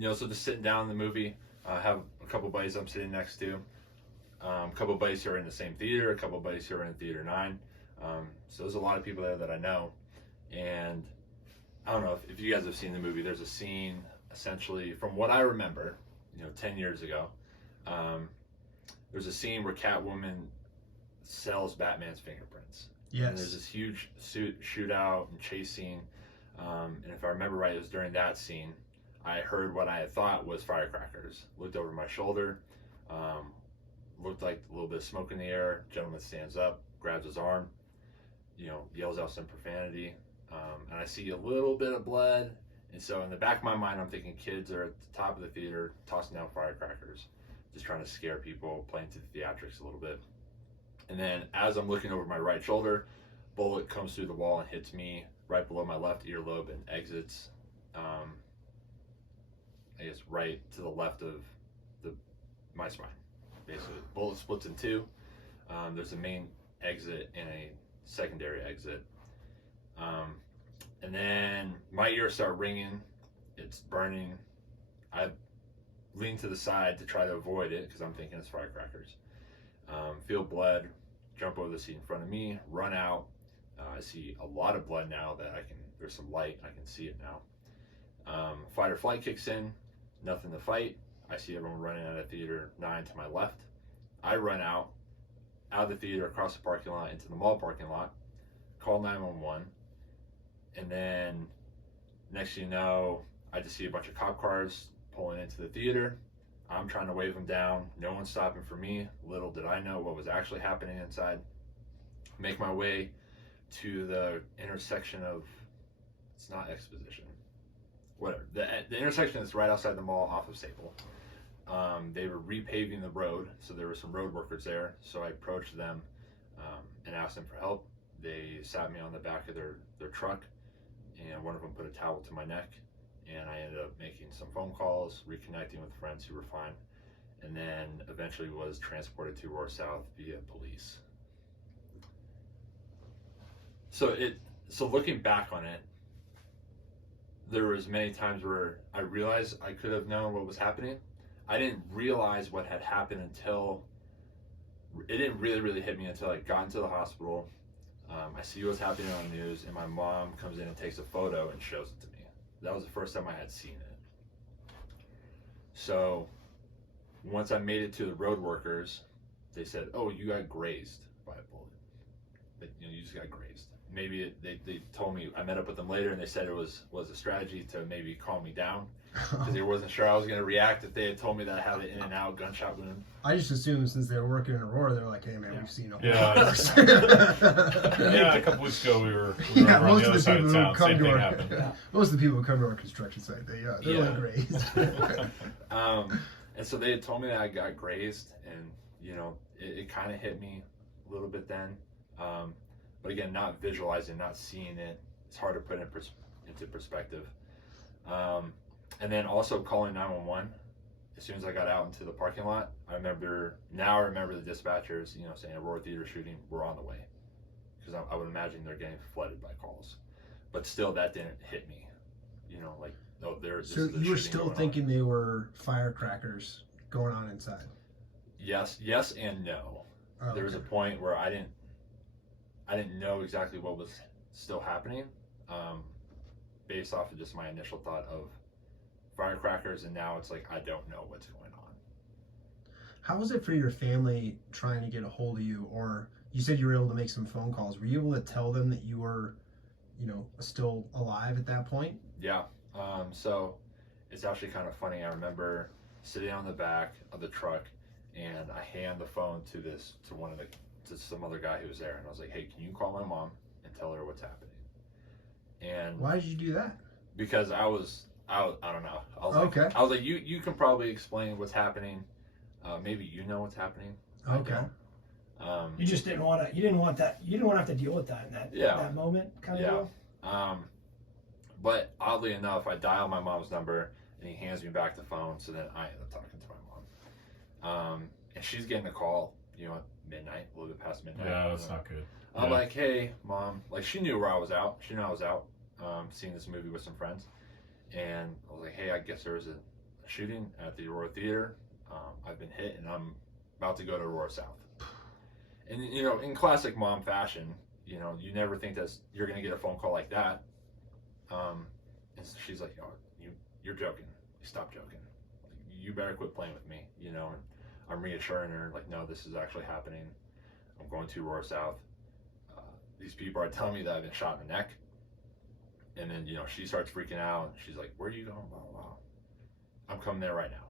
So just sitting down in the movie, have a couple buddies I'm sitting next to, a couple buddies who are in the same theater, a couple buddies who are in theater 9. So there's a lot of people there that I know, and I don't know if you guys have seen the movie. There's a scene, essentially, from what I remember, 10 years ago. There's a scene where Catwoman sells Batman's fingerprints. Yes. And there's this huge shootout and chase scene. And if I remember right, it was during that scene, I heard what I had thought was firecrackers. Looked over my shoulder, looked like a little bit of smoke in the air. Gentleman stands up, grabs his arm, yells out some profanity. And I see a little bit of blood. And so in the back of my mind, I'm thinking kids are at the top of the theater tossing down firecrackers, just trying to scare people, playing to the theatrics a little bit. And then as I'm looking over my right shoulder, bullet comes through the wall and hits me right below my left earlobe and exits, I guess, right to the left of my spine. Basically, bullet splits in two. There's a main exit and a secondary exit. And then my ears start ringing. It's burning. I lean to the side to try to avoid it because I'm thinking it's firecrackers. Feel blood, jump over the seat in front of me, run out. I see a lot of blood now that there's some light, I can see it now. Fight or flight kicks in, nothing to fight. I see everyone running out of theater 9 to my left. I run out of the theater, across the parking lot, into the mall parking lot, call 911, and then next thing you know, I just see a bunch of cop cars pulling into the theater. I'm trying to wave them down. No one's stopping for me. Little did I know what was actually happening inside. Make my way to the intersection of, it's not Exposition, whatever. The intersection is right outside the mall off of Staple. They were repaving the road, so there were some road workers there. So I approached them and asked them for help. They sat me on the back of their truck, and one of them put a towel to my neck. And I ended up making some phone calls, reconnecting with friends who were fine, and then eventually was transported to Aurora South via police. So looking back on it, there was many times where I realized I could have known what was happening. I didn't realize what had happened until, it didn't really hit me until I got into the hospital. I see what's happening on the news, and my mom comes in and takes a photo and shows it to me. That was the first time I had seen it. So once I made it to the road workers, they said, "Oh, you got grazed by a bullet. You just got grazed." Maybe they told me, I met up with them later, and they said it was a strategy to maybe calm me down because they wasn't sure I was going to react if they had told me that I had an in and out gunshot wound. I just assumed since they were working in Aurora, they were like, "Hey man, we've seen all Yeah. Yeah, a couple weeks ago we were over on most the of other the side people of who town. come Same to thing our happened. most of the people who come to our construction site, they're like grazed. And so they had told me that I got grazed, and it kind of hit me a little bit then. But again, not visualizing, not seeing it, it's hard to put into perspective. And then also calling 911. As soon as I got out into the parking lot, I remember the dispatchers, saying Aurora Theater shooting, we're on the way. Because I would imagine they're getting flooded by calls. But still, that didn't hit me. So you were still thinking they were firecrackers going on inside? Yes and no. Oh, there was a point where I didn't know exactly what was still happening, based off of just my initial thought of firecrackers, and now it's like I don't know what's going on. How was it for your family trying to get a hold of you? Or you said you were able to make some phone calls. Were you able to tell them that you were, still alive at that point? Yeah. So it's actually kind of funny. I remember sitting on the back of the truck, and I hand the phone to some other guy who was there, and I was like, "Hey, can you call my mom and tell her what's happening?" And why did you do that? Because I don't know. I was okay. Like, I was like, you can probably explain what's happening. Maybe you know what's happening. Okay. You just didn't want to. You didn't want that. You didn't want to have to deal with that in that moment, kind of deal. But oddly enough, I dial my mom's number, and he hands me back the phone. So then I end up talking to my mom, and she's getting a call, at midnight, a little bit past midnight. Yeah, that's not good. I'm like, "Hey, mom," like she knew where I was out. She knew I was out, seeing this movie with some friends, and I was like, "Hey, I guess there was a shooting at the Aurora Theater. I've been hit, and I'm about to go to Aurora South. And, you know, in classic mom fashion, you know, you never think that you're going to get a phone call like that. And so she's like, oh, you're joking. Stop joking. You better quit playing with me, you know. And I'm reassuring her, like, no, this is actually happening. I'm going to Aurora South. These people are telling me that I've been shot in the neck. And then, you know, she starts freaking out. And she's like, where are you going? Blah, blah, blah. I'm coming there right now.